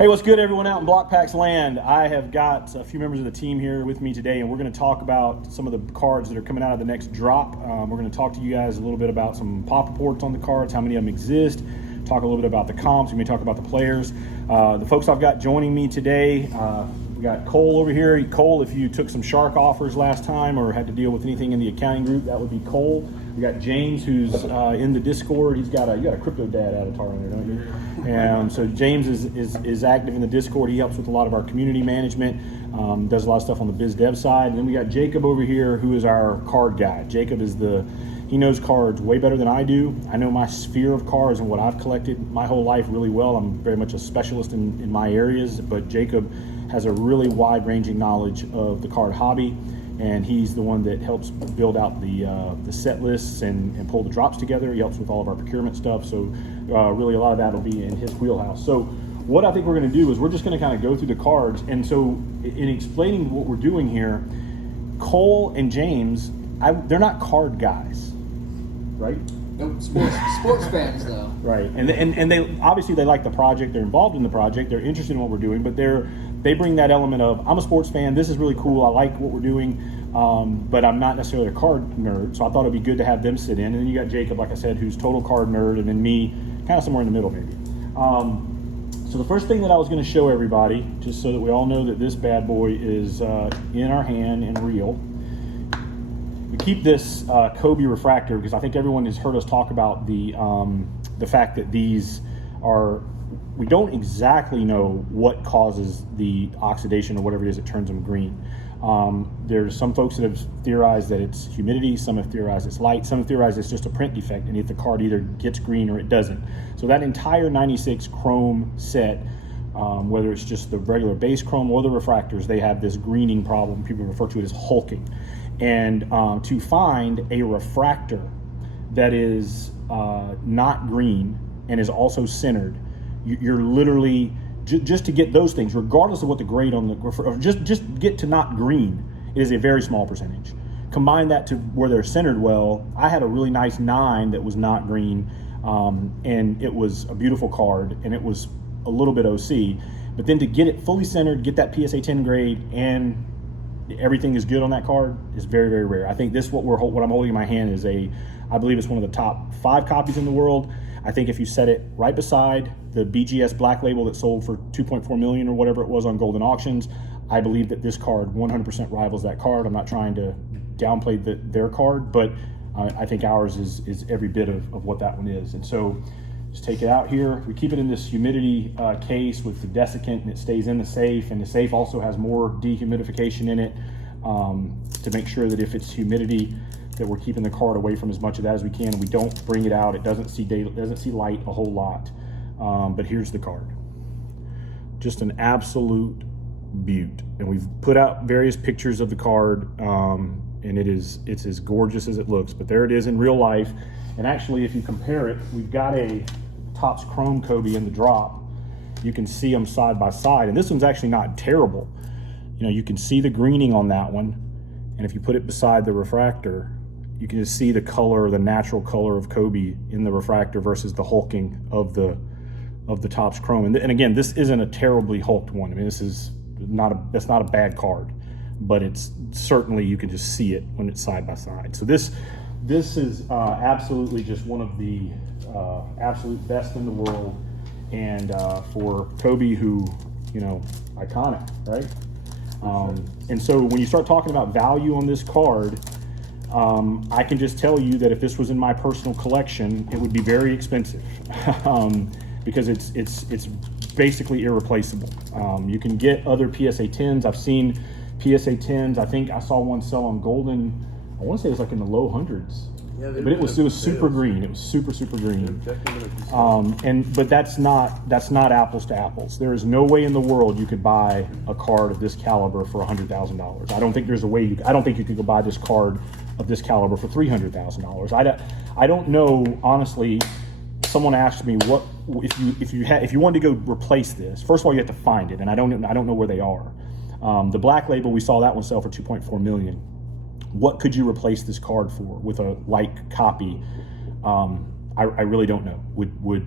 Hey, what's good, everyone out in Blokpax land? I have got a few members of the team here with me today, and we're going to talk about some of the cards that are coming out of the next drop. We're going to talk to you guys a little bit about some pop reports on the cards, how many of them exist, talk a little bit about the comps, we may talk about the players. The folks I've got joining me today, we got Cole over here. Cole, if you took some shark offers last time or had to deal with anything in the accounting group, that would be Cole. We got James, who's in the Discord. You got a crypto dad avatar in there, don't you? And so James is active in the Discord. He helps with a lot of our community management, does a lot of stuff on the biz dev side. And then we got Jacob over here, who is our card guy. Jacob he knows cards way better than I do. I know my sphere of cards and what I've collected my whole life really well. I'm very much a specialist in my areas, but Jacob has a really wide-ranging knowledge of the card hobby, and he's the one that helps build out the set lists and pull the drops together. He helps with all of our procurement stuff, so really a lot of that will be in his wheelhouse. So what I think we're going to do is we're just going to kind of go through the cards, and so in explaining what we're doing here, Cole and James, they're not card guys, right? Nope, sports fans though. Right, and they obviously they like the project, they're involved in the project, they're interested in what we're doing, but they bring that element of, I'm a sports fan, this is really cool, I like what we're doing, but I'm not necessarily a card nerd, so I thought it'd be good to have them sit in. And then you got Jacob, like I said, who's total card nerd, and then me, kind of somewhere in the middle maybe. So the first thing that I was going to show everybody, just so that we all know that this bad boy is in our hand and real. We keep this Kobe refractor because I think everyone has heard us talk about the fact that these are, we don't exactly know what causes the oxidation or whatever it is that turns them green. There's some folks that have theorized that it's humidity, some have theorized it's light, some have theorized it's just a print defect, and if the card either gets green or it doesn't. So that entire 96 chrome set, whether it's just the regular base chrome or the refractors, they have this greening problem. People refer to it as hulking. And to find a refractor that is not green and is also centered, you're literally, just to get those things, regardless of what the grade on the, just get to not green, it is a very small percentage. Combine that to where they're centered well. I had a really nice 9 that was not green, and it was a beautiful card, and it was a little bit OC. But then to get it fully centered, get that PSA 10 grade, and everything is good on that card is very, very rare. I think this, what I'm holding in my hand is I believe it's one of the top 5 copies in the world. I think if you set it right beside the BGS Black Label that sold for 2.4 million or whatever it was on Golden Auctions, I believe that this card 100% rivals that card. I'm not trying to downplay their card, but I think ours is every bit of what that one is. And so just take it out here. We keep it in this humidity case with the desiccant, and it stays in the safe, and the safe also has more dehumidification in it to make sure that if it's humidity, that we're keeping the card away from as much of that as we can, and we don't bring it out. It doesn't see light a whole lot. But here's the card. Just an absolute beaut. And we've put out various pictures of the card, and it's as gorgeous as it looks. But there it is in real life. And actually, if you compare it, we've got a Topps Chrome Kobe in the drop. You can see them side by side, and this one's actually not terrible. You know, you can see the greening on that one, and if you put it beside the refractor, you can just see the color, the natural color of Kobe in the refractor versus the hulking of the Topps Chrome. And again, this isn't a terribly hulked one. I mean, that's not a bad card, but it's certainly, you can just see it when it's side by side. So this is absolutely just one of the absolute best in the world, and for Kobe, who, you know, iconic, right? And so when you start talking about value on this card, I can just tell you that if this was in my personal collection, it would be very expensive because it's basically irreplaceable. You can get other PSA 10s. I've seen PSA 10s. I think I saw one sell on Golden. I want to say it was like in the low hundreds. Yeah, but it was super green. It was super green. But that's not apples to apples. There is no way in the world you could buy a card of this caliber for $100,000. I don't think there's a way. I don't think you could go buy this card of this caliber for $300,000. I don't know, honestly. Someone asked me, what if you wanted to go replace this? First of all, you have to find it, and I don't know where they are. The Black Label, we saw that one sell for 2.4 million. What could you replace this card for with a like copy? I really don't know. Would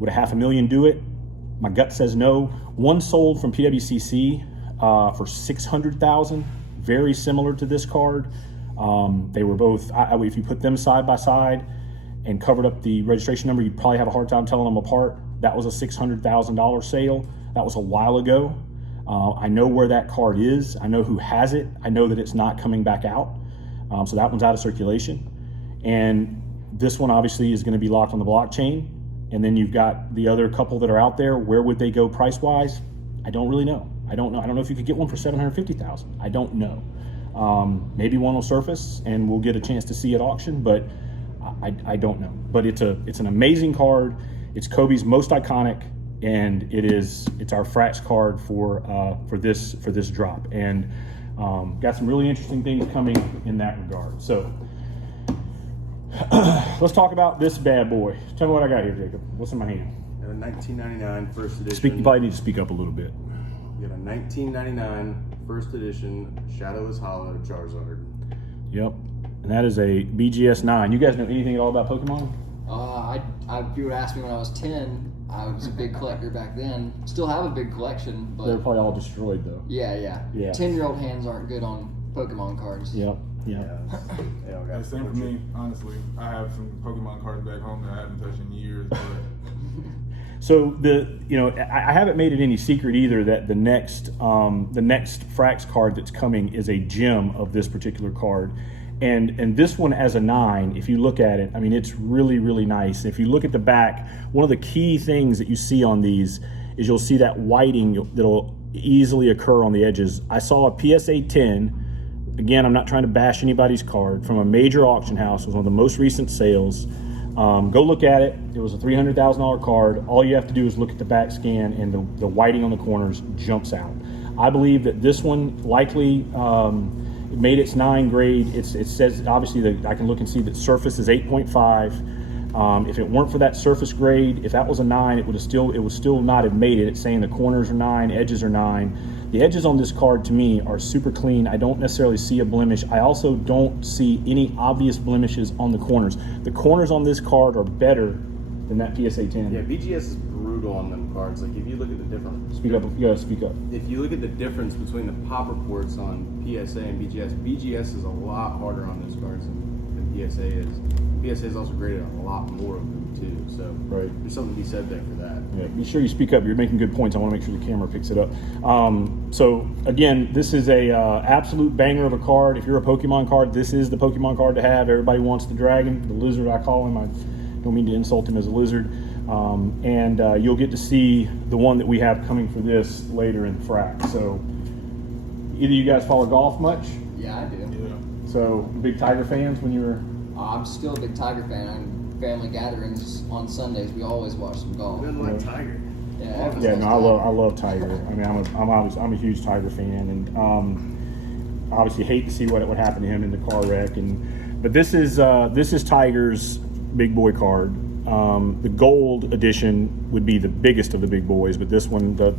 $500,000 do it? My gut says no. One sold from PWCC for $600,000, very similar to this card. They were both, if you put them side by side and covered up the registration number, you'd probably have a hard time telling them apart. That was a $600,000 sale. That was a while ago. I know where that card is. I know who has it. I know that it's not coming back out. So that one's out of circulation. And this one obviously is going to be locked on the blockchain. And then you've got the other couple that are out there. Where would they go price-wise? I don't really know. I don't know. I don't know if you could get one for $750,000. I don't know. Maybe one will surface and we'll get a chance to see at auction, but I don't know. But it's an amazing card. It's Kobe's most iconic, and it's our Fracks card for this drop. And got some really interesting things coming in that regard. So let's talk about this bad boy. Tell me what I got here, Jacob. What's in my hand? Got a 1999 first edition. You probably need to speak up a little bit. You got a 1999 first edition Shadowless Hollow Charizard. Yep. And that is a BGS 9. You guys know anything at all about Pokemon? If you would ask me when I was 10, I was a big collector back then. Still have a big collection, but They're probably all destroyed though. yeah. 10-year-old hands aren't good on Pokemon cards. Yep. Yeah, Yeah, same for me, honestly. I have some Pokemon cards back home that I haven't touched in years, but So I haven't made it any secret either that the next Fracks card that's coming is a gem of this particular card. And this one as a 9, if you look at it, I mean, it's really, really nice. If you look at the back, one of the key things that you see on these is you'll see that whiting that'll easily occur on the edges. I saw a PSA 10. Again, I'm not trying to bash anybody's card, from a major auction house. It was one of the most recent sales. Go look at it. It was a $300,000 card. All you have to do is look at the back scan, and the whiting on the corners jumps out. I believe that this one likely it made its 9 grade. It says obviously that I can look and see that surface is 8.5. If it weren't for that surface grade, if that was a 9, it would still not have made it. It's saying the corners are 9, edges are 9. The edges on this card to me are super clean. I don't necessarily see a blemish. I also don't see any obvious blemishes on the corners. The corners on this card are better than that PSA 10. Yeah, BGS is brutal on them cards. Like if you look at the different Speak up. You gotta speak up. If you look at the difference between the pop reports on PSA and BGS is a lot harder on those cards than PSA is. PSA is also graded on a lot more of them too, so Right. there's something to be said there for that. Yeah, be sure you speak up. You're making good points. I want to make sure the camera picks it up. So again, this is a absolute banger of a card. If you're a Pokemon card, this is the Pokemon card to have. Everybody wants the dragon, the lizard. I call him. I don't mean to insult him as a lizard. And you'll get to see the one that we have coming for this later in Frack. So either you guys follow golf much? Yeah, I do. yeah. So big Tiger fans when you were. I'm still a big Tiger fan. I'm family gatherings on Sundays. We always watch some golf. Who doesn't like Tiger? Yeah, everyone Yeah, loves no, Tiger. I love Tiger. I mean, I'm a huge Tiger fan, and obviously hate to see what would happen to him in the car wreck. But this is Tiger's big boy card. The gold edition would be the biggest of the big boys, but this one, the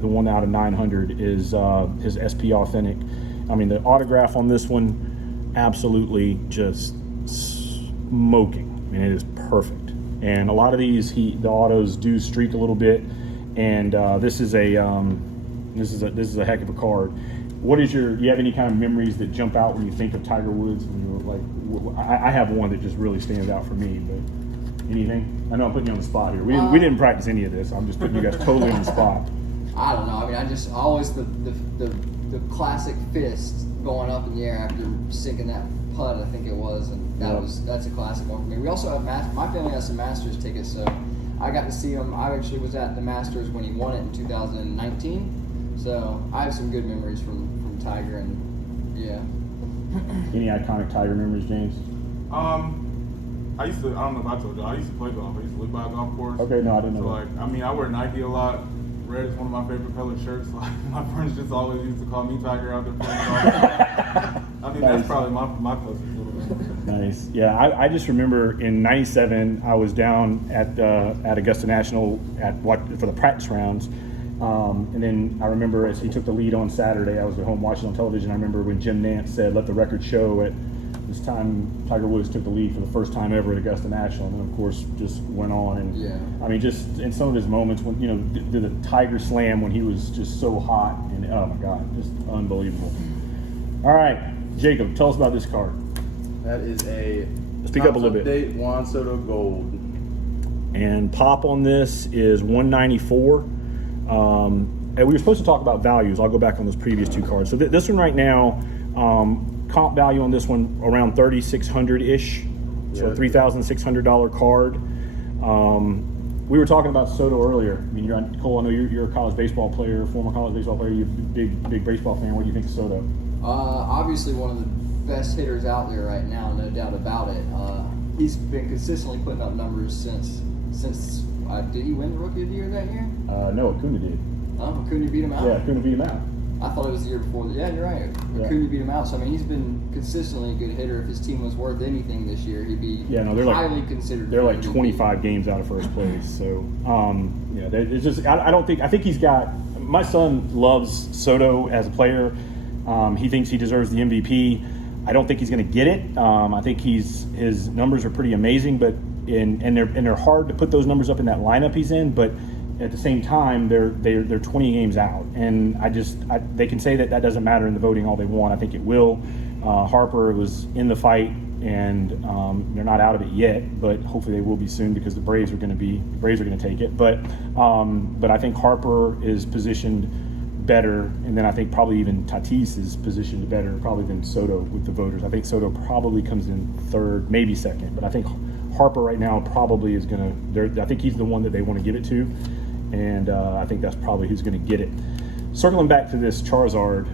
one out of 900, is his SP Authentic. I mean, the autograph on this one, absolutely just smoking. I mean, it is perfect. And a lot of these, the autos do streak a little bit, and this is a heck of a card. Do you have any kind of memories that jump out when you think of Tiger Woods? When you were like, I have one that just really stands out for me. But anything? I know I'm putting you on the spot here. We didn't practice any of this. I'm just putting you guys totally on the spot. I don't know. I mean, I just always the classic fist going up in the air after sinking that putt, I think it was, and that's a classic one for me. We also have my family has some Masters tickets, so I got to see him. I actually was at the Masters when he won it in 2019, so I have some good memories from Tiger, and yeah. Any iconic Tiger memories, James? I don't know if I told you, I used to play golf. I used to live by a golf course. Okay, no, I didn't know So that. like, I mean, I wear Nike a lot. Red is one of my favorite colored shirts. Like, my friends just always used to call me Tiger out there playing golf. I think Nice. that's probably my closest little bit. Nice. Yeah, I just remember in '97 I was down at Augusta National for the practice rounds, and then I remember as he took the lead on Saturday, I was at home watching on television. I remember when Jim Nance said, "Let the record show" at this time Tiger Woods took the lead for the first time ever at Augusta National, and then of course just went on. And Yeah. I mean, just in some of his moments when did the Tiger Slam when he was just so hot, and oh my God, just unbelievable. All right, Jacob, tell us about this card. That is a Speak up a little bit. Update Juan Soto Gold. And pop on this is 194. And we were supposed to talk about values. I'll go back on those previous two cards. So this one right now, comp value on this one around 3,600-ish. So Yeah. $3,600 card. We were talking about Soto earlier. I mean, Cole, I know you're a college baseball player, former college baseball player. You're a big baseball fan. What do you think of Soto? Obviously one of the best hitters out there right now, no doubt about it. He's been consistently putting up numbers since did he win the Rookie of the Year that year? No, Acuna did. Acuna beat him out? Yeah, Acuna beat him out. I thought it was the year before. Yeah, you're right. Yeah. Acuna beat him out. So, I mean, he's been consistently a good hitter. If his team was worth anything this year, he'd be they're highly considered. They're like MVP. 25 games out of first place. So, it's just I think he's got. My son loves Soto as a player. He thinks he deserves the MVP. I don't think he's going to get it. I think his numbers are pretty amazing, but they're hard to put those numbers up in that lineup he's in. But at the same time, they're 20 games out, and they can say that doesn't matter in the voting all they want. I think it will. Harper was in the fight, and they're not out of it yet, but hopefully they will be soon because the Braves are going to take it. But I think Harper is positioned better, and then I think probably even Tatis is positioned better probably than Soto with the voters. I think Soto probably comes in third, maybe second, but I think Harper right now probably is going to. I think he's the one that they want to give it to, and I think that's probably who's going to get it. Circling back to this Charizard,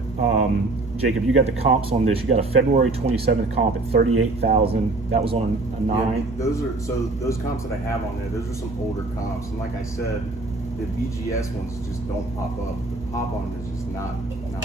Jacob, you got the comps on this. You got a February 27th comp at 38,000. That was on a 9. Yeah, those comps that I have on there. Those are some older comps, and like I said, the BGS ones just don't pop up. The pop on them is just not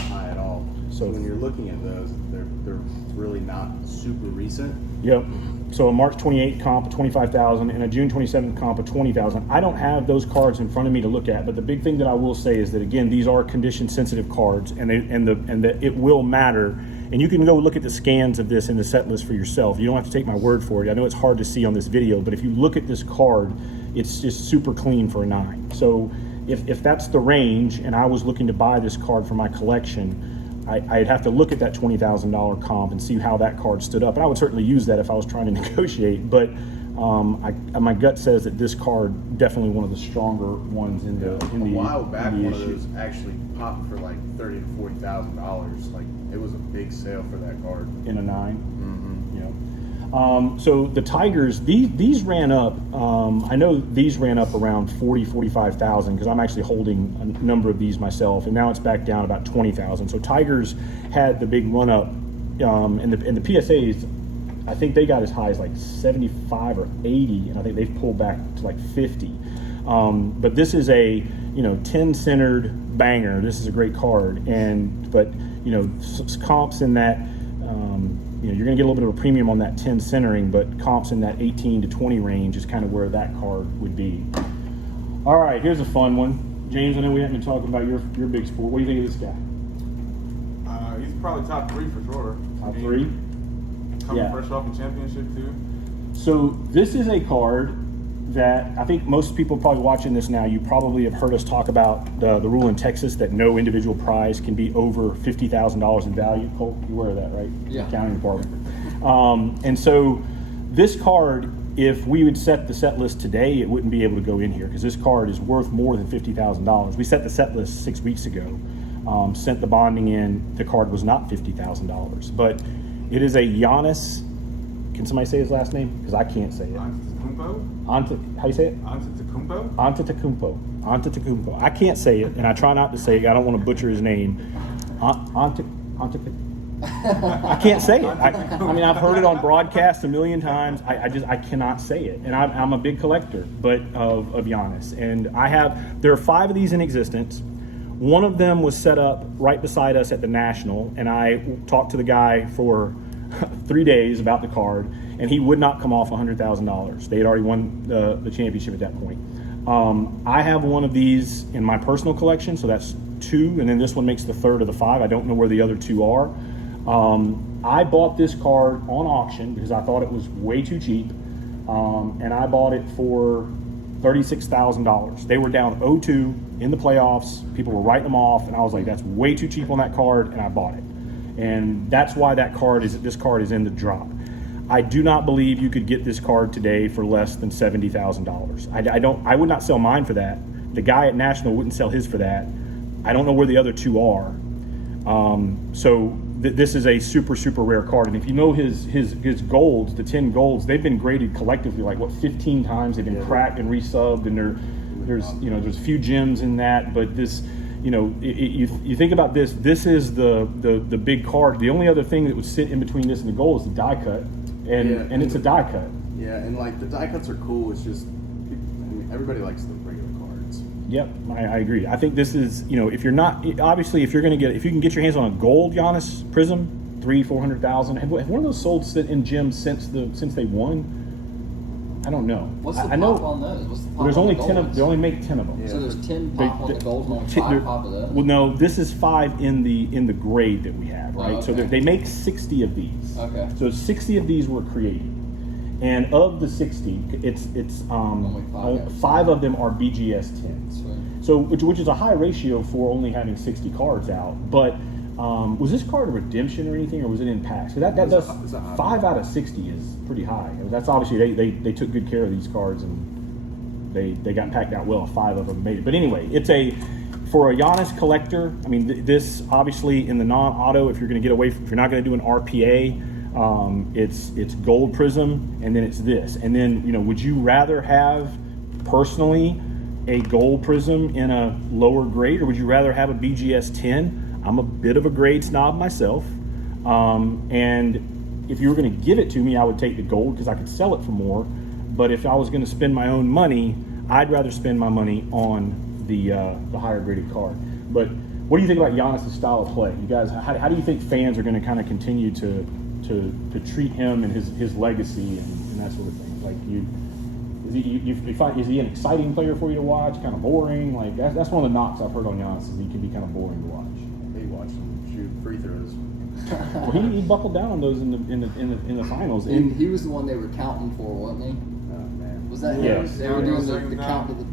high at all. So when you're looking at those, they're really not super recent. Yep. So a March 28th comp of 25,000 and a June 27th comp of 20,000. I don't have those cards in front of me to look at, but the big thing that I will say is that again, these are condition sensitive cards, and it will matter. And you can go look at the scans of this in the set list for yourself. You don't have to take my word for it. I know it's hard to see on this video, but if you look at this card, it's just super clean for a 9. So if that's the range, and I was looking to buy this card for my collection, I'd have to look at that $20,000 comp and see how that card stood up. And I would certainly use that if I was trying to negotiate. But my gut says that this card definitely one of the stronger ones in the a while back. in the One issue. of those actually popped for like $30,000 to $40,000. Like it was a big sale for that card. In a 9. You know. So the Tigers, these ran up. I know these ran up around 45,000 because I'm actually holding a number of these myself, and now it's back down about 20,000. So Tigers had the big run up, and the PSAs. I think they got as high as like 75 or 80, and I think they've pulled back to like 50. But this is a 10-centered banger. This is a great card, but comps in that. You're going to get a little bit of a premium on that 10 centering, but comps in that 18 to 20 range is kind of where that card would be. All right, here's a fun one. James, I know we haven't been talking about your big sport. What do you think of this guy? He's probably top 3 for sure. Top 3? Coming fresh off the championship too. So this is a card that I think most people probably watching this now, you probably have heard us talk about the rule in Texas that no individual prize can be over $50,000 in value. Cole, you're aware of that, right? Yeah. Accounting department. And so this card, if we would set the set list today, it wouldn't be able to go in here because this card is worth more than $50,000. We set the set list 6 weeks ago, sent the bonding in. The card was not $50,000, but it is a Giannis. Can somebody say his last name? Because I can't say it. Antetokounmpo? How you say it? Antetokounmpo? Antetokounmpo. I can't say it, and I try not to say it. I don't want to butcher his name. I can't say it. I mean, I've heard it on broadcast a million times. I cannot say it, and I'm a big collector, but of Giannis, and there are 5 of these in existence. One of them was set up right beside us at the National, and I talked to the guy for 3 days about the card, and he would not come off $100,000. They had already won the championship at that point. I have one of these in my personal collection, so that's 2, and then this one makes the 3rd of the 5. I don't know where the other 2 are. I bought this card on auction because I thought it was way too cheap, and I bought it for $36,000. They were down 0-2 in the playoffs. People were writing them off, and I was like, that's way too cheap on that card, and I bought it. And that's why this card is in the drop. I do not believe you could get this card today for less than $70,000. I would not sell mine for that. The guy at National wouldn't sell his for that. I don't know where the other two are. This is a super, super rare card. And if you know his golds, the 10 golds, they've been graded collectively 15 times. They've been cracked and resubbed, and there's a few gems in that. But this, you think about this. This is the big card. The only other thing that would sit in between this and the gold is the die cut, and it's a die cut. Yeah, and the die cuts are cool. It's just everybody likes the regular cards. Yep, I agree. I think this is, if you're not, obviously, if you can get your hands on a gold Giannis Prism, $300,000-$400,000. Have one of those sold in gyms since they won? I don't know. What's the I pop know on those? What's the pop there's on only the 10 of. golds? They only make 10 of them. Yeah. So there's 10 pop on the gold, and only 5 pop of those. Well, no, this is 5 in the grade that we have, right? Oh, okay. So they make 60 of these. Okay. So 60 of these were created, and of the 60, it's Only 5 of them are BGS 10s. Sweet. So which is a high ratio for only having 60 cards out. But was this card a redemption or anything, or was it in packs? So that does it's a high. 5 out of 60 is pretty high. That's obviously they took good care of these cards, and they got packed out well. 5 of them made it. But anyway, for a Giannis collector. I mean, this obviously in the non-auto. If you're going to get away, if you're not going to do an RPA, it's gold prism, and then it's this, and then would you rather have personally a gold prism in a lower grade, or would you rather have a BGS 10? I'm a bit of a grade snob myself, and if you were going to give it to me, I would take the gold because I could sell it for more. But if I was going to spend my own money, I'd rather spend my money on the higher graded card. But what do you think about Giannis' style of play? You guys, how do you think fans are going to kind of continue to treat him and his legacy and that sort of thing? Is he an exciting player for you to watch? Kind of boring? That's one of the knocks I've heard on Giannis, is he can be kind of boring to watch. They watch him shoot free throws. Well, he buckled down on those in the finals. He was the one they were counting for, wasn't he? Oh man. Was that Yeah. him? They were doing the count of the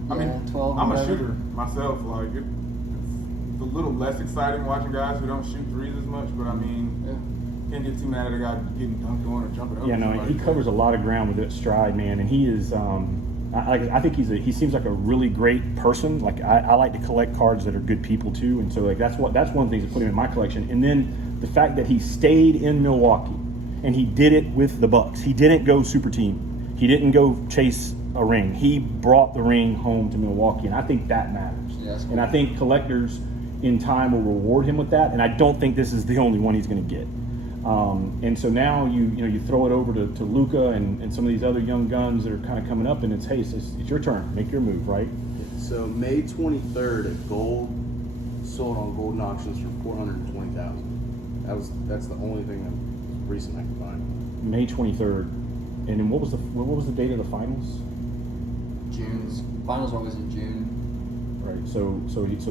12. I'm or a whatever. shooter myself. It's a little less exciting watching guys who don't shoot threes as much, but can't get too mad at a guy getting dunked on or jumping over. Yeah, no, he covers a lot of ground with that stride, man, and he is. I think he seems like a really great person. I like to collect cards that are good people too, and so that's one of the things that put him in my collection. And then the fact that he stayed in Milwaukee, and he did it with the Bucks. He didn't go super team. He didn't go chase a ring. He brought the ring home to Milwaukee, and I think that matters. Yeah, that's cool. And I think collectors in time will reward him with that. And I don't think this is the only one he's going to get. And so now you throw it over to Luka and some of these other young guns that are kind of coming up, and it's your turn, make your move, right? So May 23rd at Gold, sold on Golden Auctions for $420,000. That's the only thing that recent I could find. May 23rd, and then what was the date of the finals? June. Finals are always in June. Right. So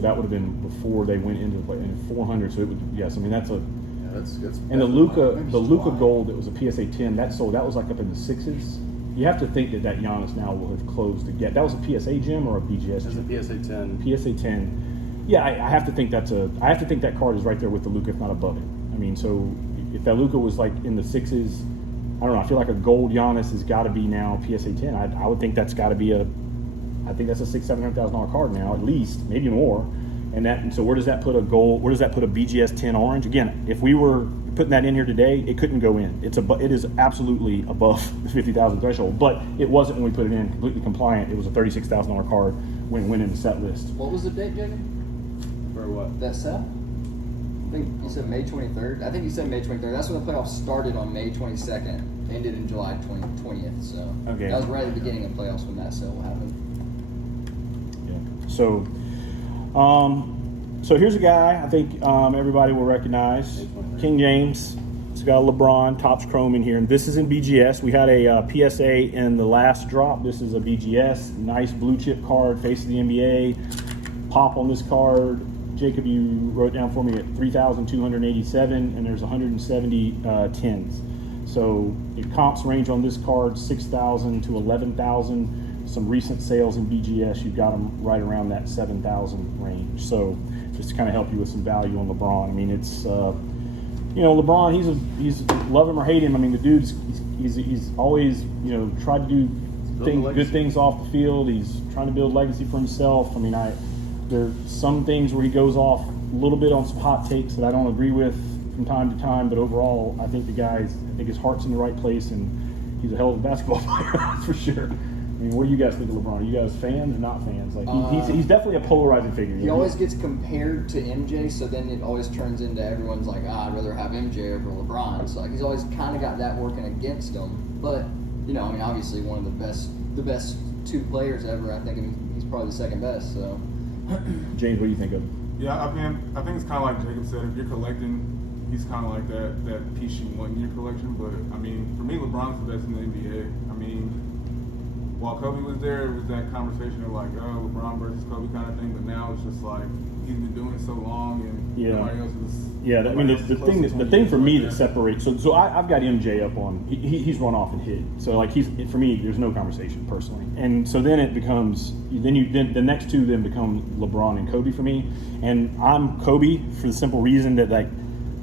that would have been before they went into the play, and 400. So it would, yes. I mean that's a. That's And the Luka July. gold that was a PSA 10 that sold, that was up in the 6s. You have to think that Giannis now will have closed the gap. That was a PSA gem or a BGS That's gem? a PSA 10. PSA 10. Yeah, I have to think that card is right there with the Luka, if not above it. I mean, so if that Luka was in the 6s, I don't know. I feel like a gold Giannis has got to be now PSA 10. I would think that's got to be I think that's a $600,000-$700,000 card now, at least, maybe more. And so where does that put a gold? Where does that put a BGS 10 orange? Again, if we were putting that in here today, it couldn't go in. It is absolutely above the $50,000 threshold, but it wasn't when we put it in, completely compliant. It was a $36,000 card when it went in the set list. What was the date, Jacob? For what? That set? I think you said May 23rd. I think you said May 23rd. That's when the playoffs started on May 22nd, ended in July 20th. So Okay. that was right at the beginning of playoffs when that sale happened. Yeah. So here's a guy I think everybody will recognize. King James. It's got a LeBron Topps Chrome in here, and this is in BGS. We had a PSA in the last drop. This is a BGS, nice blue chip card, face of the NBA. Pop on this card, Jacob, you wrote down for me at 3,287, and there's 170 tens. So the comps range on this card 6,000 to 11,000. Some recent sales in BGS, you've got them right around that 7,000 range. So just to kind of help you with some value on LeBron. I mean, it's LeBron. He's love him or hate him. I mean, the dude's he's always tried to do good things off the field. He's trying to build legacy for himself. I mean, there's some things where he goes off a little bit on some hot takes that I don't agree with from time to time, but overall, I think his heart's in the right place, and he's a hell of a basketball player, that's for sure. I mean, what do you guys think of LeBron? Are you guys fans or not fans? Like, he's definitely a polarizing figure. He always gets compared to MJ, so then it always turns into everyone's like, I'd rather have MJ over LeBron. So like, he's always kind of got that working against him. But obviously one of the best two players ever. I think he's probably the second best. So, James, what do you think of? Yeah, I think it's kind of like Jacob said. If you're collecting, he's kind of like that piece you want in your collection. But I mean, for me, LeBron's the best in the NBA. I mean, while Kobe was there, it was that conversation of like, oh, LeBron versus Kobe kind of thing. But now it's just like he's been doing it so long, and nobody else is. Yeah, I mean, the thing for me that separates. So I've got MJ up on. He's run off and hit. So like for me, there's no conversation personally. And so then it becomes then the next two then become LeBron and Kobe for me. And I'm Kobe for the simple reason that like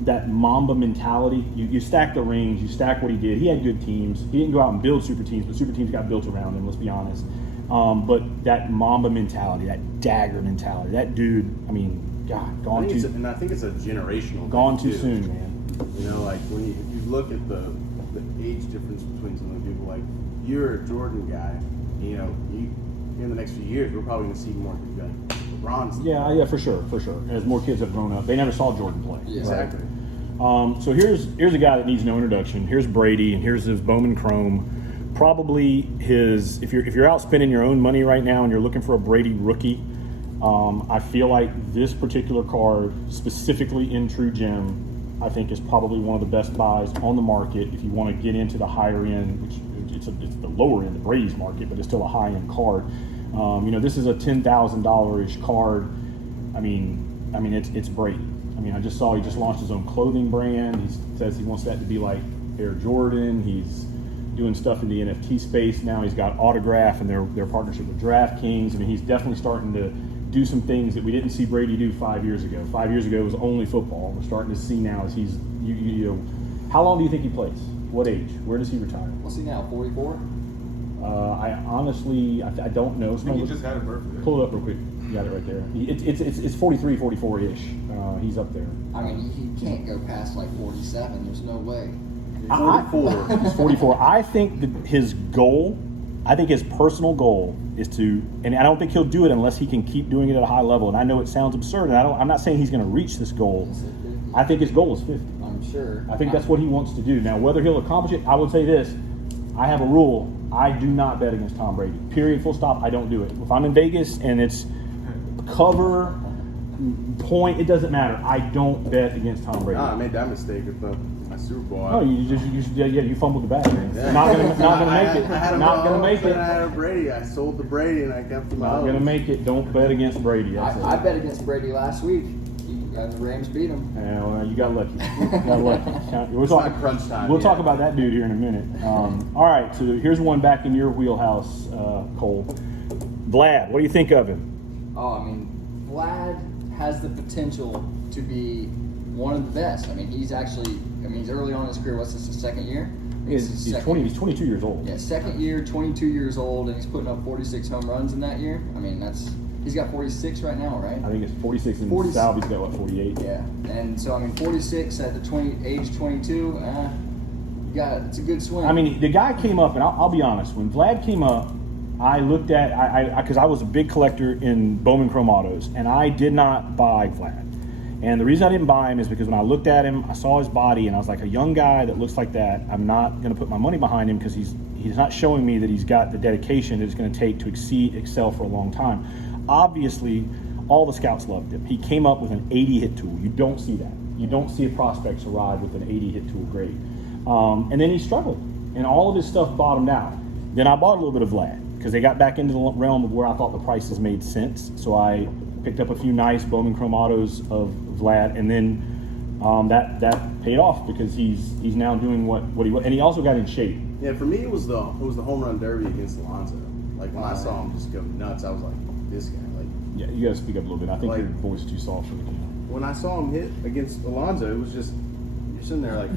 that Mamba mentality. You stack the rings, you stack what he did. He had good teams. He didn't go out and build super teams, but super teams got built around him. Let's be honest. But that Mamba mentality, that dagger mentality, that dude. I mean, God, gone too. And I think it's a generational. Gone too soon, man. Like if you look at the age difference between some of the people, like you're a Jordan guy. In the next few years, we're probably going to see more like LeBron's. Yeah, for sure. As more kids have grown up, they never saw Jordan play. Yeah. Exactly. So here's a guy that needs no introduction. Here's Brady, and here's his Bowman Chrome. Probably if you're out spending your own money right now and you're looking for a Brady rookie, I feel like this particular card, specifically in True Gem, I think is probably one of the best buys on the market if you want to get into the higher end, which it's the lower end of Brady's market, but it's still a high end card. This is a $10,000-ish card. I mean, it's Brady. I mean, I just saw he just launched his own clothing brand. He says he wants that to be like Air Jordan. He's doing stuff in the NFT space now. He's got Autograph and their partnership with DraftKings. I mean, he's definitely starting to do some things that we didn't see Brady do 5 years ago. 5 years ago it was only football. We're starting to see now as he's how long do you think he plays? What age? Where does he retire? What's he now? 44. I honestly I don't know. I think he just had a birthday. Pull it up real quick. You got it right there. It's 43, 44-ish. He's up there. I mean, he can't go past like 47. There's no way. 44. He's 44. I think that his personal goal is to, and I don't think he'll do it unless he can keep doing it at a high level. And I know it sounds absurd, and I'm not saying he's going to reach this goal. I think his goal is 50. I'm sure. I think that's what he wants to do. Now, whether he'll accomplish it, I would say this. I have a rule. I do not bet against Tom Brady. Period, full stop. I don't do it. If I'm in Vegas and it's cover, point, it doesn't matter. I don't bet against Tom Brady. I made that mistake at my Super Bowl. No, you fumbled the bag. Yeah. Not gonna make it. Not gonna make it. I had a Brady. I sold the Brady and I kept him out. Not gonna make it. Don't bet against Brady. I bet against Brady last week. The Rams beat him. Yeah, well, you got lucky. Crunch time. We'll talk about that dude here in a minute. All right, so here's one back in your wheelhouse, Cole. Vlad, what do you think of him? Oh, I mean, Vlad has the potential to be one of the best. I mean, he's early on in his career. What's this, his second year? He's 22 years old. Yeah, second year, 22 years old, and he's putting up 46 home runs in that year. I mean, he's got 46 right now, right? I think it's 46, and Salvy's got, 48? Yeah, and so, I mean, 46 at the age 22, it's a good swing. I mean, the guy came up, and I'll be honest, when Vlad came up, I looked at, because I was a big collector in Bowman Chrome Autos, and I did not buy Vlad. And the reason I didn't buy him is because when I looked at him, I saw his body, and I was like, a young guy that looks like that, I'm not going to put my money behind him because he's not showing me that he's got the dedication that it's going to take to excel for a long time. Obviously, all the scouts loved him. He came up with an 80 hit tool. You don't see that. You don't see a prospect arrive with an 80 hit tool grade. And then he struggled, and all of his stuff bottomed out. Then I bought a little bit of Vlad because they got back into the realm of where I thought the prices made sense. So I picked up a few nice Bowman Chrome autos of Vlad, and then that paid off because he's now doing what he and he also got in shape. Yeah, for me it was the home run derby against Alonso. Like when I saw him just go nuts, I was like, this guy. Like, yeah, you got to speak up a little bit. I think like, your voice is too soft for the camera. when I saw him hit against Alonso, it was just you're sitting there like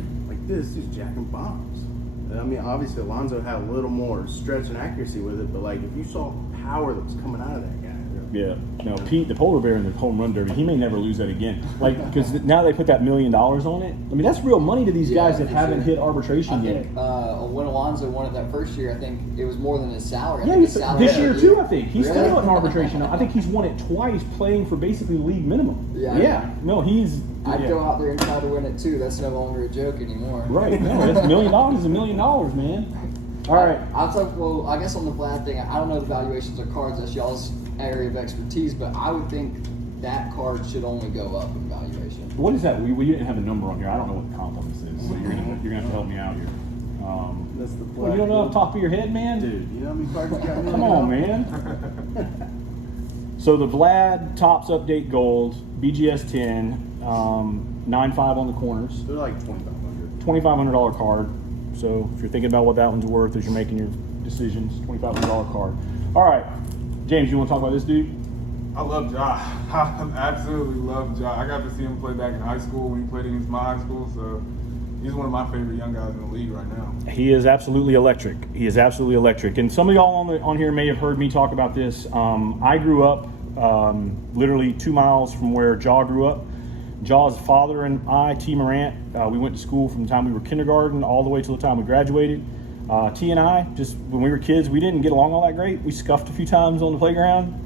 this dude's jacking bombs. And I mean, obviously Alonso had a little more stretch and accuracy with it, but like if you saw power that was coming out of that guy. Yeah. No, Pete, the polar bear in the home run derby, he may never lose that again. Like, because now they put that $1 million on it. I mean, that's real money to these guys that haven't hit arbitration I yet. think when Alonso won it that first year, I think it was more than his salary. I Yeah, think his salary this year too. I think he's Really? still in arbitration. I think he's won it twice, playing for basically league minimum. Yeah. No, he's. I'd yeah. go out there and try to win it too. That's no longer a joke anymore. Right. No, it's $1 million. Is $1 million, man. All right. I'll talk. Well, I guess on the Vlad thing, I don't know the valuations of cards. That's y'all's area of expertise, but I would think that card should only go up in valuation. What is that? We didn't have a number on here. I don't know what the comp on this is. So you're gonna have to help me out here. That's the Well, you don't know off the top of your head, man? Dude, you know how many cards you got? Come on, man. So the Vlad Tops Update Gold, BGS 10, 9.5 on the corners, They're like $2,500. $2,500 card. So if you're thinking about what that one's worth as you're making your decisions, $2,500 card. All right, James, you want to talk about this dude? I love Ja. I absolutely love Ja. I got to see him play back in high school when he played against my high school, so he's one of my favorite young guys in the league right now. He is absolutely electric. He is absolutely electric. And some of y'all on here may have heard me talk about this. I grew up literally 2 miles from where Ja grew up. Ja's father and I, T. Morant, we went to school from the time we were kindergarten all the way till the time we graduated. T and I, just when we were kids, we didn't get along all that great. We scuffed a few times on the playground.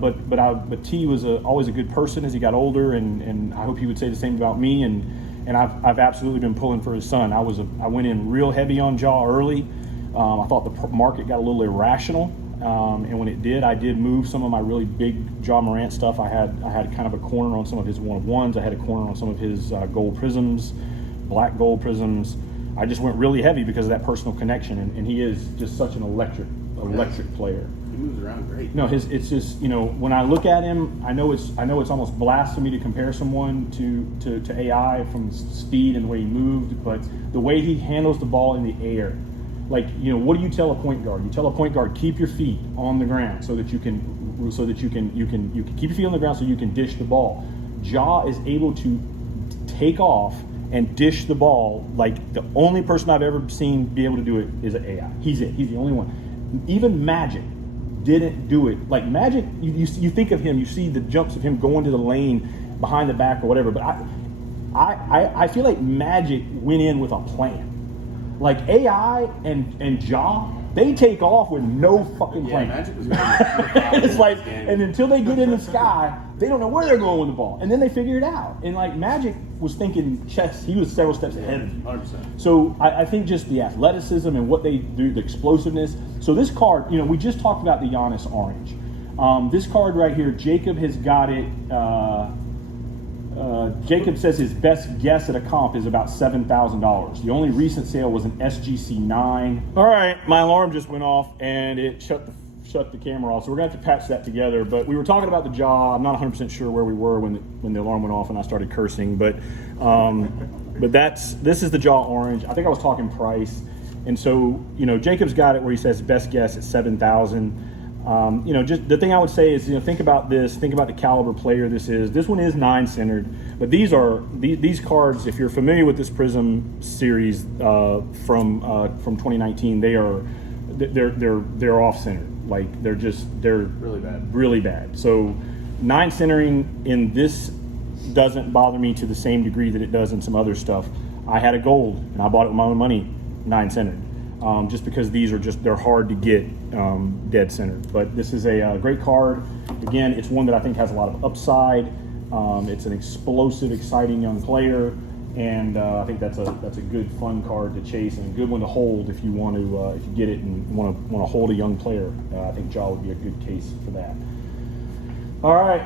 But T was always a good person as he got older, and I hope he would say the same about me. And I've absolutely been pulling for his son. I went in real heavy on Ja early. I thought the market got a little irrational. And when it did, I did move some of my really big Ja Morant stuff. I had kind of a corner on some of his one-of-ones. I had a corner on some of his gold prisms, black gold prisms. I just went really heavy because of that personal connection, and he is just such an electric player. He moves around great. No, it's just, when I look at him, I know it's almost blasphemy to compare someone to AI from speed and the way he moved, but the way he handles the ball in the air. Like, what do you tell a point guard? You tell a point guard, keep your feet on the ground so that you can keep your feet on the ground so you can dish the ball. Ja is able to take off and dish the ball like the only person I've ever seen be able to do it is an AI. He's the only one. Even Magic didn't do it. Like Magic, you think of him, you see the jumps of him going to the lane behind the back or whatever, but I feel like Magic went in with a plan. Like AI and Ja, they take off with no fucking plan. Magic was It's like, and until they get in the sky, they don't know where they're going with the ball, and then they figure it out. And like Magic was thinking chess, he was several steps ahead of you. 100%. So I think just the athleticism and what they do, the explosiveness. So this card, we just talked about the Giannis orange. This card right here, Jacob has got it. Jacob says his best guess at a comp is about $7,000. The only recent sale was an SGC 9. All right, my alarm just went off and it shut the camera off, so we're gonna have to patch that together. But we were talking about the Ja. I'm not 100% sure where we were when the alarm went off and I started cursing. But this is the Ja orange. I think I was talking price, and so Jacob's got it where he says best guess at $7,000. Just the thing I would say is, think about this. Think about the caliber player this is. This one is 9-centered, but these cards. If you're familiar with this Prism series from 2019, they're off-centered. Like they're really bad. So 9 centering in this doesn't bother me to the same degree that it does in some other stuff. I had a gold and I bought it with my own money, 9-centered. Just because these are they're hard to get dead centered. But this is a great card. Again, it's one that I think has a lot of upside. It's an explosive, exciting young player, and I think that's a good, fun card to chase and a good one to hold if you want to if you get it and want to hold a young player. I think Ja would be a good case for that. All right,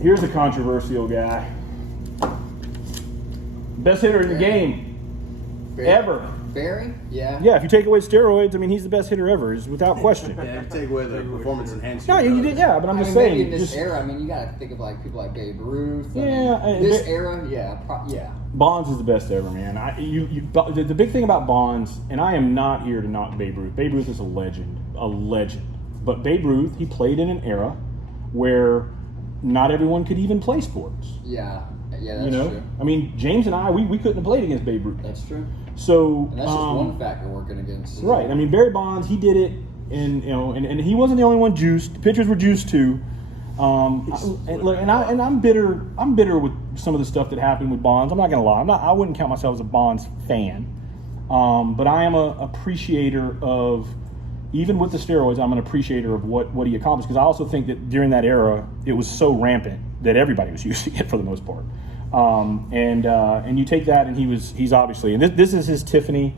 here's a controversial guy. Best hitter in the game ever. Barry? Yeah. Yeah, if you take away steroids, I mean, he's the best hitter ever, is without question. Yeah, if you take away the performance enhancing. No, you did, yeah, but I'm just maybe saying. in this just, era, I mean, you got to think of like people like Babe Ruth. Yeah, I mean, this era, yeah. Bonds is the best ever, man. The big thing about Bonds, and I am not here to knock Babe Ruth. Babe Ruth is a legend. But Babe Ruth, he played in an era where not everyone could even play sports. Yeah, that's true. I mean, James and I, we couldn't have played against Babe Ruth. That's true. So and that's just one factor working against. Right. I mean, Barry Bonds, he did it, and he wasn't the only one juiced. The pitchers were juiced too. I'm bitter. I'm bitter with some of the stuff that happened with Bonds. I'm not gonna lie. I wouldn't count myself as a Bonds fan, but I am a appreciator of. Even with the steroids, I'm an appreciator of what he accomplished, because I also think that during that era, it was so rampant that everybody was using it for the most part. And you take that, and he's obviously, and this is his Tiffany.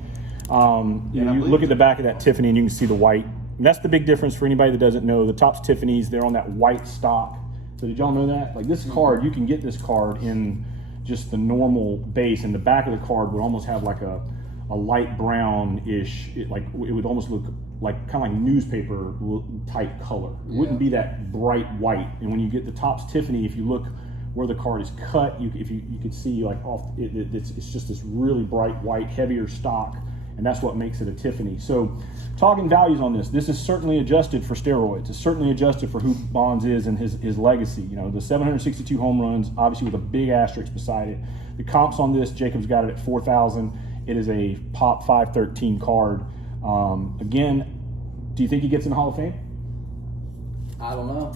You look at the back of that Tiffany, and you can see the white. And that's the big difference for anybody that doesn't know. The Topps Tiffany's, they're on that white stock. So did y'all know that? Like this card, you can get this card in just the normal base, and the back of the card would almost have like a light brown-ish, it would almost look like kind of like newspaper type color. It wouldn't be that bright white. And when you get the Topps Tiffany, if you look where the card is cut, you could see like off. It's just this really bright white, heavier stock, and that's what makes it a Tiffany. So, talking values on this is certainly adjusted for steroids. It's certainly adjusted for who Bonds is and his legacy. You know, the 762 home runs, obviously with a big asterisk beside it. The comps on this, Jacob's got it at 4,000. It is a Pop 513 card. Again, do you think he gets in the Hall of Fame? I don't know.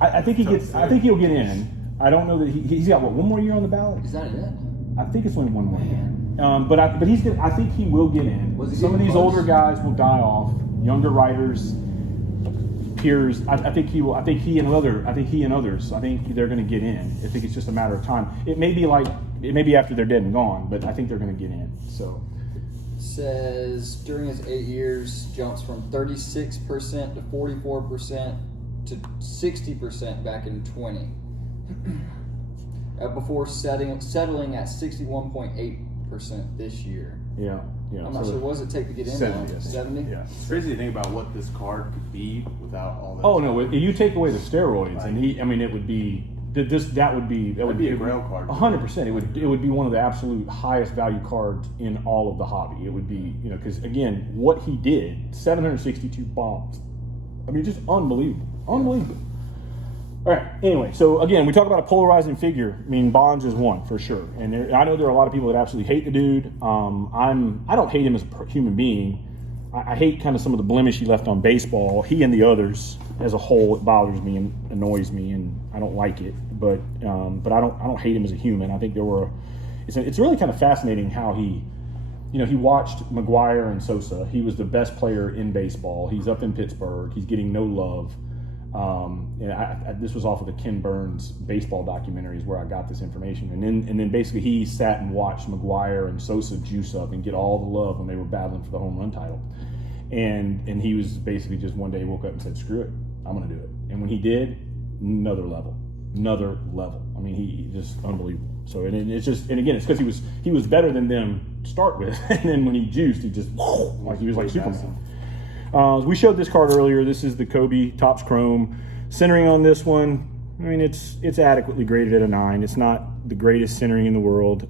I think he gets. I think he'll get in. I don't know that he's got one more year on the ballot. Is that it? I think it's only one more year. But he's gonna, I think he will get in. Some of these older guys will die off. Younger writers, peers. I think he will. I think he and others. I think they're going to get in. I think it's just a matter of time. It may be after they're dead and gone, but I think they're going to get in. So. Says during his 8 years, jumps from 36% to 44% to 60% back in 20. Before settling at 61.8% this year. Yeah. I'm not sure. What does it take to get in? 70. Yeah. It's crazy to think about what this card could be without all that. Oh no! You take away the steroids, and it would be. That would be a grail card. 100%. It would be one of the absolute highest value cards in all of the hobby. It would be, because again, what he did, 762 bombs. I mean, just unbelievable. All right. Anyway, so again, we talk about a polarizing figure. I mean, Bonds is one for sure, and I know there are a lot of people that absolutely hate the dude. I don't hate him as a human being. I hate kind of some of the blemish he left on baseball. He and the others as a whole, it bothers me and annoys me, and I don't like it. But I don't hate him as a human. I think it's really kind of fascinating how he watched McGuire and Sosa. He was the best player in baseball. He's up in Pittsburgh. He's getting no love. And this was off of the Ken Burns baseball documentaries where I got this information. And then basically he sat and watched McGuire and Sosa juice up and get all the love when they were battling for the home run title. And he was basically just one day woke up and said, "Screw it, I'm going to do it." And when he did, another level. I mean, he just unbelievable. So and it's because he was better than them to start with, and then when he juiced, he just he was like Superman. We showed this card earlier. This is the Kobe Topps Chrome. Centering on this one, I mean, it's adequately graded at a 9. It's not the greatest centering in the world,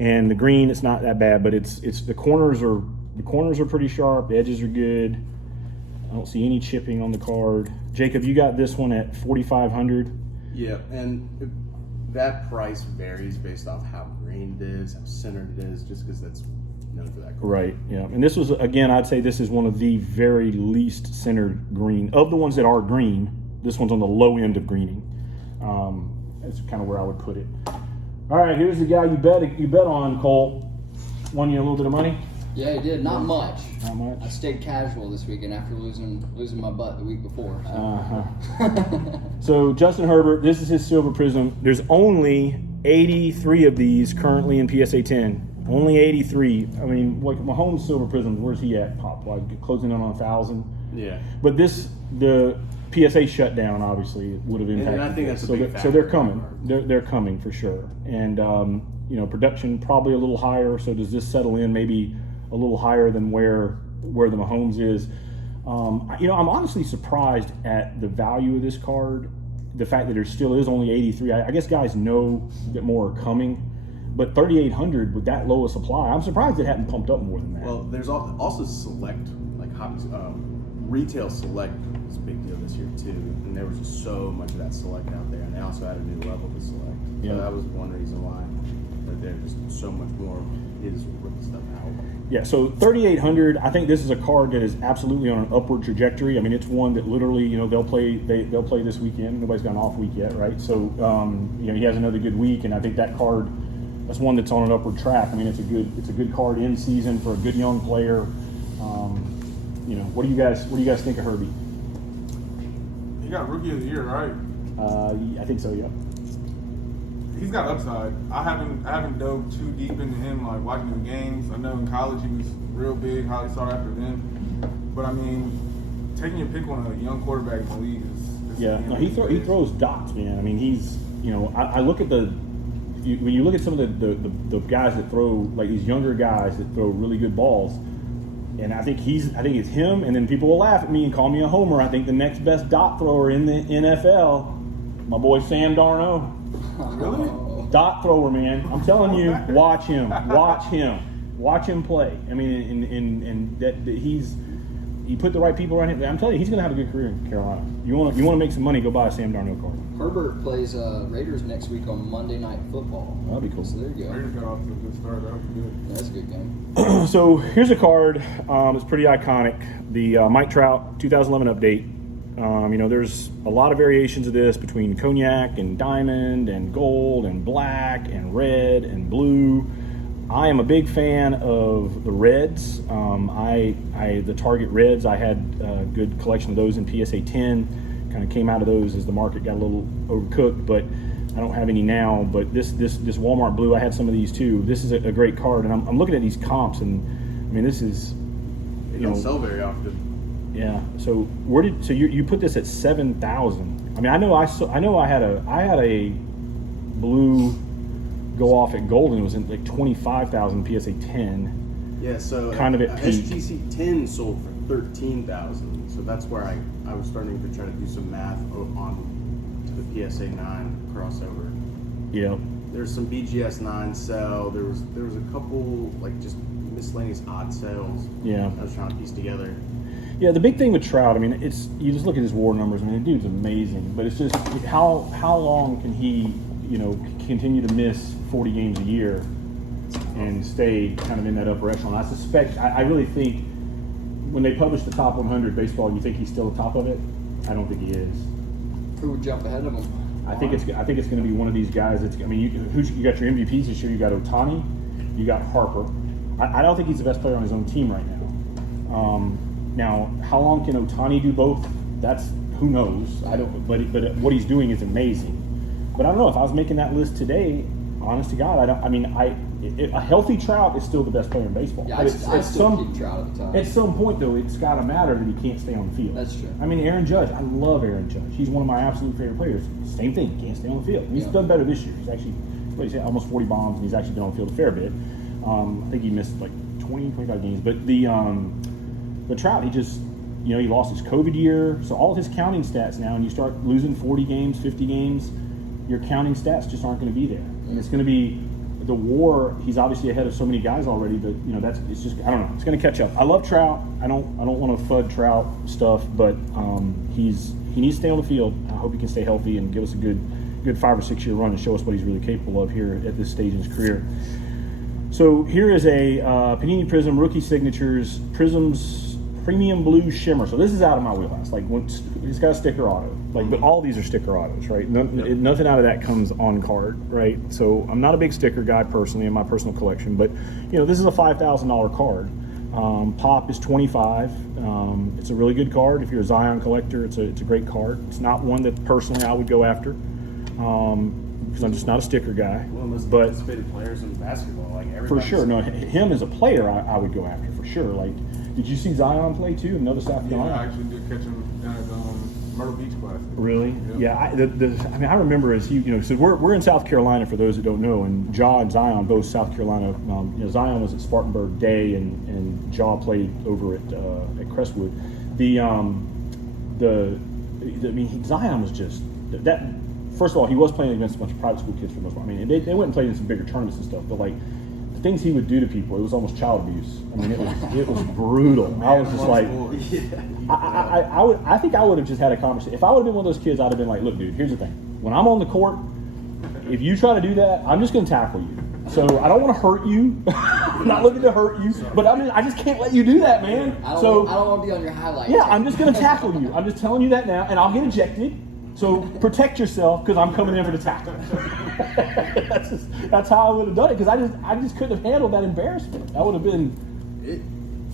and the green, it's not that bad, but it's the corners are pretty sharp. The edges are good. I don't see any chipping on the card. Jacob, you got this one at 4,500. Yeah, and that price varies based off how green it is, how centered it is, just because that's known for that card. Right, yeah. And this was, again, I'd say this is one of the very least centered green. Of the ones that are green, this one's on the low end of greening. That's kind of where I would put it. All right, here's the guy you bet on, Cole. Won you a little bit of money? Yeah, he did. Not much. Not much. I stayed casual this weekend after losing my butt the week before. So Justin Herbert, this is his Silver Prism. There's only 83 of these currently in PSA 10. Only 83. I mean, like Mahomes' Silver Prism, where's he at, Pop? Like closing in on 1,000? Yeah. But the PSA shutdown obviously would have impacted. And I think that's a so big factor. So they're coming. They're coming for sure. And production probably a little higher. So does this settle in maybe a little higher than where the Mahomes is. I'm honestly surprised at the value of this card. The fact that there still is only 83. I guess guys know that more are coming, but 3,800 with that low a supply, I'm surprised it hadn't pumped up more than that. Well, there's also select, like hobbies, retail select is a big deal this year too, and there was just so much of that select out there, and they also added a new level to select. Yeah. So that was one reason why there's just so much more is rookie stuff out. Yeah, so 3,800. I think this is a card that is absolutely on an upward trajectory. I mean, it's one that literally, they'll play this weekend. Nobody's got an off week yet, right? So, he has another good week, and I think that card, that's one that's on an upward track. I mean, it's a good card in season for a good young player. What do you guys think of Herbie? He got Rookie of the Year, right? I think so, yeah. He's got upside. I haven't dove too deep into him, like watching the games. I know in college he was real big, highly sought after then. But I mean, taking your pick on a young quarterback in the league is yeah. No, he throws dots, man. I mean, he's I look at when you look at some of the guys that throw, like these younger guys that throw really good balls, and I think it's him. And then people will laugh at me and call me a homer. I think the next best dot thrower in the NFL, my boy Sam Darnold. Really? Dot thrower, man. I'm telling you, watch him play. I mean, and that he put the right people around him. I'm telling you, he's going to have a good career in Carolina. You want to make some money, go buy a Sam Darnold card. Herbert plays Raiders next week on Monday Night Football. That'd be cool. So there you go. Raiders got off to a good start. That would be good. Yeah, that's a good game. So here's a card. It's pretty iconic. The Mike Trout 2011 update. There's a lot of variations of this between cognac and diamond and gold and black and red and blue. I am a big fan of the reds. The Target reds, I had a good collection of those in PSA 10. Kind of came out of those as the market got a little overcooked, but I don't have any now. But this Walmart blue, I had some of these too. This is a great card, and I'm looking at these comps, and I mean, this is They don't sell very often. Yeah. So you put this at 7,000? I mean, I know I had a blue go off at Golden. It was in like 25,000 PSA 10. Yeah. So kind of at peak. SGC 10 sold for 13,000. So that's where I was starting to try to do some math on to the PSA 9 crossover. Yeah. There's some BGS 9 sell. There was a couple like just miscellaneous odd sales. Yeah. I was trying to piece together. Yeah, the big thing with Trout, I mean, you just look at his WAR numbers. I mean, the dude's amazing, but it's just how long can he, continue to miss 40 games a year and stay kind of in that upper echelon? I suspect, I really think when they publish the top 100 baseball, you think he's still at the top of it? I don't think he is. Who would jump ahead of him? I think it's going to be one of these guys. You got your MVPs this year. You got Ohtani, you got Harper. I don't think he's the best player on his own team right now. Now, how long can Ohtani do both? That's who knows. I don't. But what he's doing is amazing. But I don't know if I was making that list today. Honest to God, a healthy Trout is still the best player in baseball. Yeah, I still keep Trout at the top. At some point, though, it's got to matter that he can't stay on the field. That's true. I mean, Aaron Judge. I love Aaron Judge. He's one of my absolute favorite players. Same thing. Can't stay on the field. And he's done better this year. He's actually, almost 40 bombs, and he's actually been on the field a fair bit. I think he missed like 20, 25 games. But the Trout, he just, he lost his COVID year. So all of his counting stats now, and you start losing 40 games, 50 games, your counting stats just aren't going to be there. And it's going to be the WAR. He's obviously ahead of so many guys already, but it's just, I don't know. It's going to catch up. I love Trout. I don't want to FUD Trout stuff, but he needs to stay on the field. I hope he can stay healthy and give us a good 5 or 6 year run and show us what he's really capable of here at this stage in his career. So here is a Panini Prism Rookie Signatures Prisms Premium Blue Shimmer. So this is out of my wheelhouse. Like, it's got a sticker auto. Like, but all these are sticker autos, right? Nothing out of that comes on card, right? So I'm not a big sticker guy personally in my personal collection, but this is a $5,000 card. Pop is $25. It's a really good card. If you're a Zion collector, it's a great card. It's not one that personally I would go after. Because I'm just not a sticker guy. Well, most but anticipated players in basketball, like everybody. For sure, no, him as a player, I would go after for sure. Like, did you see Zion play too? Another South Yeah, Carolina. I actually did catch him at Myrtle Beach Classic. Really? Yep. Yeah. I mean, I remember as so we're in South Carolina for those that don't know, and Ja and Zion both South Carolina. Zion was at Spartanburg Day, and Ja played over at Crestwood. Zion was just that. First of all, he was playing against a bunch of private school kids for the most part. I mean, they went and played in some bigger tournaments and stuff, but like the things he would do to people, it was almost child abuse. I mean, it was brutal. I was just like, I think I would have just had a conversation. If I would have been one of those kids, I'd have been like, look, dude, here's the thing. When I'm on the court, if you try to do that, I'm just going to tackle you. So I don't want to hurt you. I'm not looking to hurt you, but I mean, I just can't let you do that, man. I don't want to be on your highlight. Yeah, I'm just going to tackle you. I'm just telling you that now, and I'll get ejected. So protect yourself because I'm coming in for the tackle. That's how I would have done it because I just couldn't have handled that embarrassment. That would have been.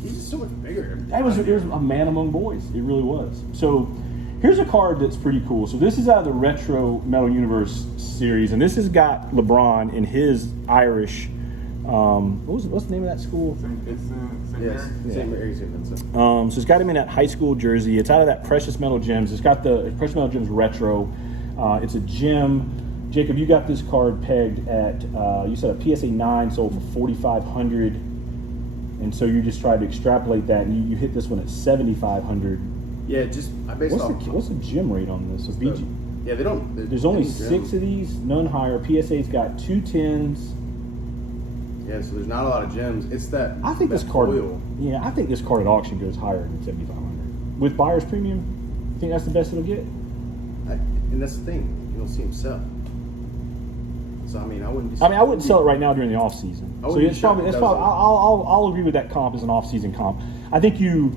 He's just so much bigger. It was a man among boys. It really was. So here's a card that's pretty cool. So this is out of the Retro Metal Universe series, and this has got LeBron in his Irish. What's the name of that school? St. Vincent, St. Yes, Mary? St. Mary, St. Vincent. So it's got him in that high school jersey. It's out of that Precious Metal Gems. It's got the Precious Metal Gems Retro. It's a gem. Jacob, you got this card pegged at, you said a PSA 9 sold for $4,500. And so you just tried to extrapolate that, and you hit this one at $7,500. Yeah, I based off. What's the gem rate on this? So BG, yeah, they don't. there's only 6 of these, none higher. PSA's got 2 10s. Yeah, so there's not a lot of gems. It's that. I think that this card. foil. Yeah, I think this card at auction goes higher than $7,500 with buyer's premium. I think that's the best it'll get. And that's the thing. You don't see him sell. So I mean, I wouldn't. I wouldn't sell it right now during the off season. I So wouldn't it's be shocked probably. if It's that was probably. I'll agree with that comp as an off season comp. I think you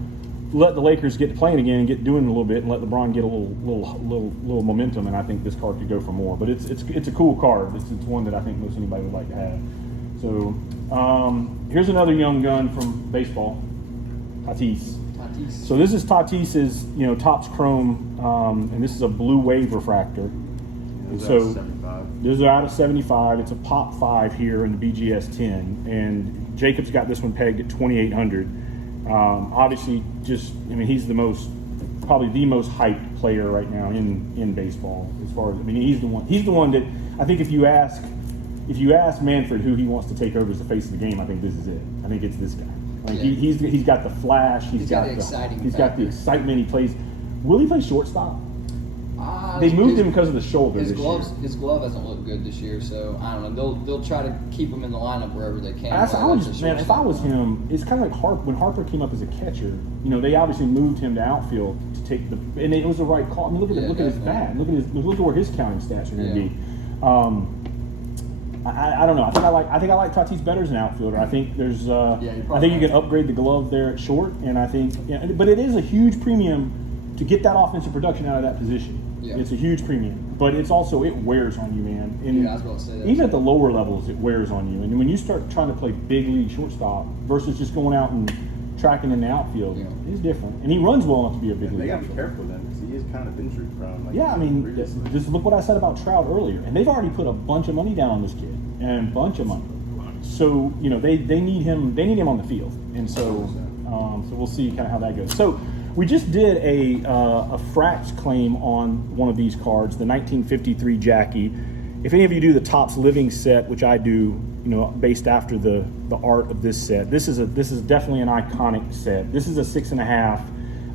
let the Lakers get to playing again and get doing a little bit, and let LeBron get a little momentum, and I think this card could go for more. But it's a cool card. It's one that I think most anybody would like to have. So here's another young gun from baseball, Tatis. So this is Tatis's, Topps Chrome, and this is a blue wave refractor. And so 75. those are out of 75. It's a pop 5 here in the BGS 10, and Jacob's got this one pegged at 2,800. Obviously, he's probably the most hyped player right now in baseball. As far as he's the one that I think if you ask Manfred who he wants to take over as the face of the game, I think this is it. I think it's this guy. Like he's got the flash. He's got the excitement. He plays. Will he play shortstop? They moved him because of the shoulder. His glove hasn't looked good this year, so I don't know. They'll try to keep him in the lineup wherever they can. If I was him, it's kind of like when Harper came up as a catcher. They obviously moved him to outfield to take and it was the right call. I mean, look at his bat. Look at where his counting stats are going to be. I don't know. I think I like Tatis better as an outfielder. I think there's. I think you can upgrade the glove there at short, and I think. But it is a huge premium to get that offensive production out of that position. Yeah. It's a huge premium, but it's also it wears on you, man. And I was about to say that. Even at the lower levels, it wears on you. And when you start trying to play big league shortstop versus just going out and tracking in the outfield, it's different. And he runs well enough to be a big league. They got to be outfielder. careful then because he is kind of injury prone. Just look what I said about Trout earlier, and they've already put a bunch of money down on this kid, and a bunch of money. So they need him. They need him on the field, and so we'll see kind of how that goes. So we just did a Frax claim on one of these cards, the 1953 Jackie. If any of you do the Topps Living set, which I do, based after the art of this set, this is definitely an iconic set. This is a 6.5.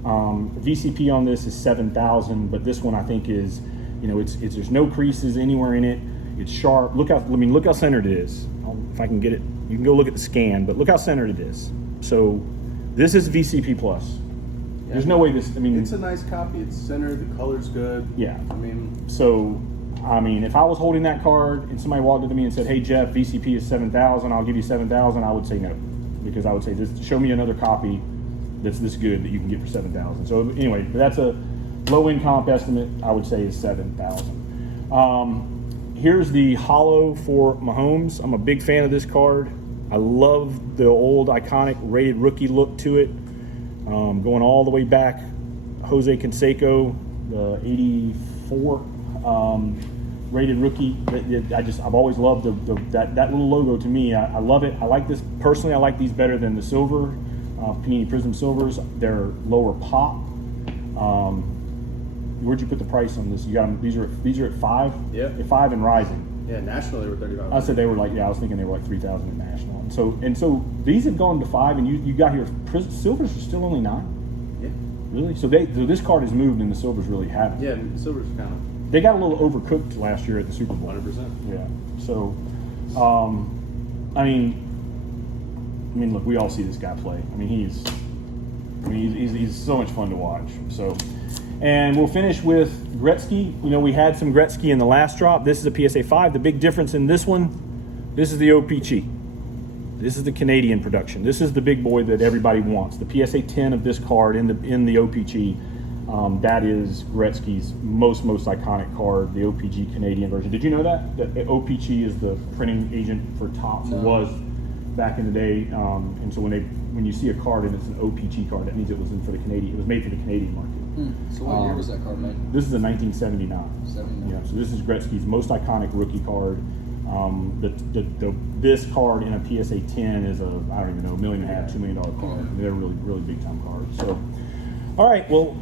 VCP on this is 7,000, but this one I think is, there's no creases anywhere in it. It's sharp. Look how centered it is. If I can get it, you can go look at the scan, but look how centered it is. So this is VCP plus. Yeah, there's no way this. It's a nice copy. It's centered. The color's good. Yeah. If I was holding that card and somebody walked up to me and said, "Hey Jeff, VCP is 7,000. I'll give you 7,000," I would say no, because I would say, "Just show me another copy that's this good that you can get for 7,000." So anyway, that's a low-end comp estimate. I would say is 7,000. Here's the hollow for Mahomes. I'm a big fan of this card. I love the old iconic rated rookie look to it, going all the way back. Jose Canseco, the 84 rated rookie. I've always loved that little logo. To me, I love it. I like this personally. I like these better than the silver. Panini Prism Silvers. They're lower pop. Where'd you put the price on this? You got them. These are at 5. Yeah. At 5 and rising. Yeah, national they were $35. I said they were like, I was thinking they were like 3,000 at national. And so these have gone to 5, and you got here. Silvers are still only 9. Yeah. Really? So this card has moved, and the silvers really haven't. Yeah, and silver's kind of They got a little overcooked last year at the Super Bowl. 100%. Yeah. So, I mean, look, we all see this guy play. I mean, he's so much fun to watch. So, and we'll finish with Gretzky. You know, we had some Gretzky in the last drop. This is a PSA 5. The big difference in this one, this is the OPG. This is the Canadian production. This is the big boy that everybody wants. The PSA 10 of this card in the OPG. That is Gretzky's most iconic card, the OPG Canadian version. Did you know that? That OPG is the printing agent for Topps. No. Was back in the day. And so when you see a card and it's an OPG card, that means it was made for the Canadian market. So what year was that card made? This is a 1979. 79. Yeah, so this is Gretzky's most iconic rookie card. This card in a PSA 10 is $1.5 million, $2 million card. They're really big time cards. So, all right, well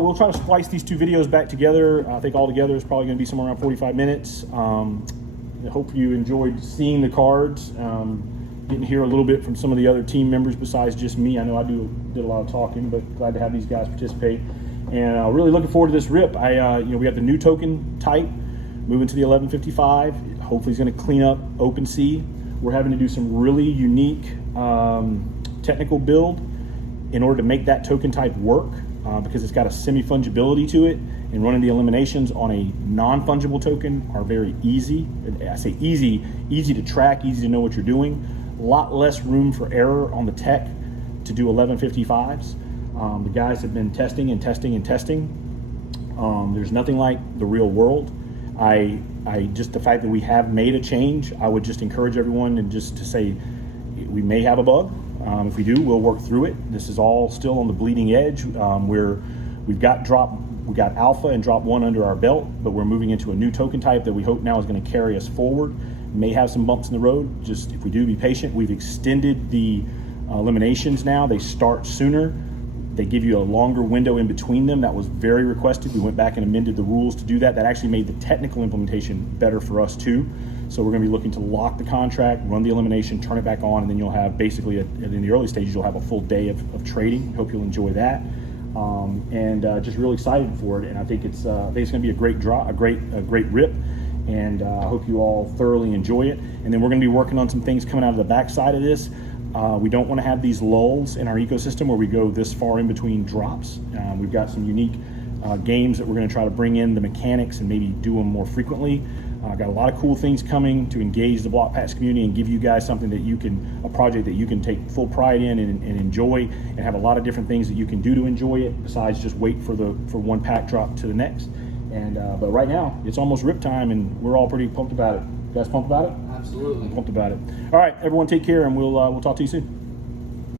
we'll try to splice these two videos back together. I think all together is probably going to be somewhere around 45 minutes. I hope you enjoyed seeing the cards. Getting to hear a little bit from some of the other team members besides just me. I know I did a lot of talking, but glad to have these guys participate. And really looking forward to this rip. We got the new token type moving to the 1155. Hopefully, it's going to clean up OpenSea. We're having to do some really unique technical build in order to make that token type work because it's got a semi-fungibility to it. And running the eliminations on a non-fungible token are very easy. I say easy to track, easy to know what you're doing. A lot less room for error on the tech to do 1155s. The guys have been testing. There's nothing like the real world. I just the fact that we have made a change, I would just encourage everyone and just to say we may have a bug. If we do, we'll work through it. This is all still on the bleeding edge. We've got alpha and drop 1 under our belt, but we're moving into a new token type that we hope now is going to carry us forward. May have some bumps in the road. Just if we do, be patient. We've extended the eliminations now. They start sooner. They give you a longer window in between them. That was very requested. We went back and amended the rules to do that. That actually made the technical implementation better for us too. So we're going to be looking to lock the contract, run the elimination, turn it back on, and then you'll have basically, in the early stages, you'll have a full day of trading. Hope you'll enjoy that. Just really excited for it. And I think it's going to be a great draw, a great rip. And I hope you all thoroughly enjoy it. And then we're going to be working on some things coming out of the backside of this. We don't want to have these lulls in our ecosystem where we go this far in between drops. We've got some unique games that we're going to try to bring in the mechanics and maybe do them more frequently. Got a lot of cool things coming to engage the Blokpax community and give you guys something that a project that you can take full pride in and enjoy, and have a lot of different things that you can do to enjoy it besides just wait for one pack drop to the next. But right now it's almost rip time, and we're all pretty pumped about it. You guys pumped about it? Absolutely. I'm pumped about it. All right, everyone, take care, and we'll talk to you soon.